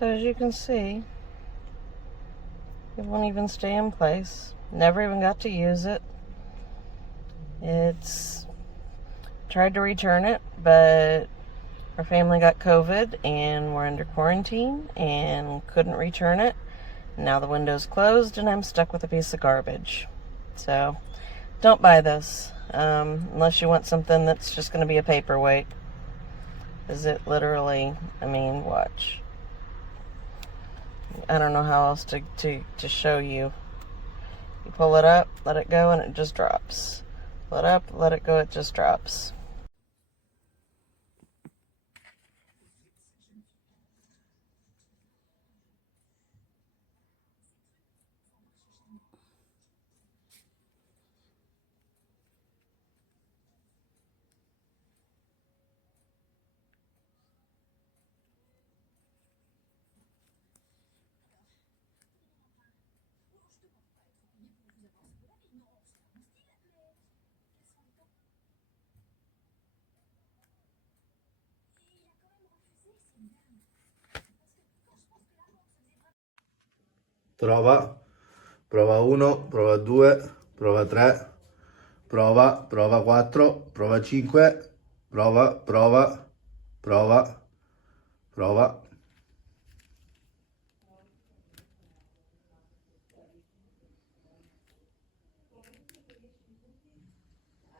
So as you can see, it won't even stay in place. Never even got to use it. It's tried to return it, but our family got COVID and we're under quarantine and couldn't return it. Now the window's closed and I'm stuck with a piece of garbage. So don't buy this unless you want something that's just going to be a paperweight. Is it literally, I mean, watch. I don't know how else to show you. You pull it up, let it go, and it just drops. Let up, let it go, it just drops. Prova, prova 1, prova 2, prova 3, prova 4, prova 5, prova, prova, prova, prova.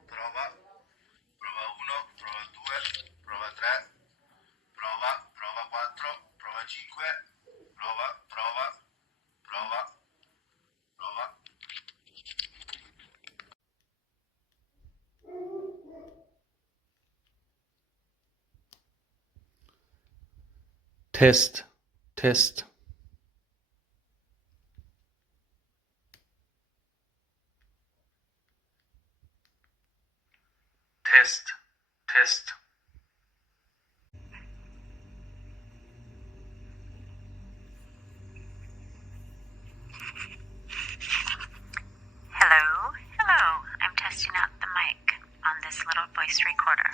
Prova, prova 1, prova 2, prova 3, prova, prova 4, prova 5, prova, prova, prova, prova. Test, test. Test, test. Hello, hello. I'm testing out the mic on this little voice recorder.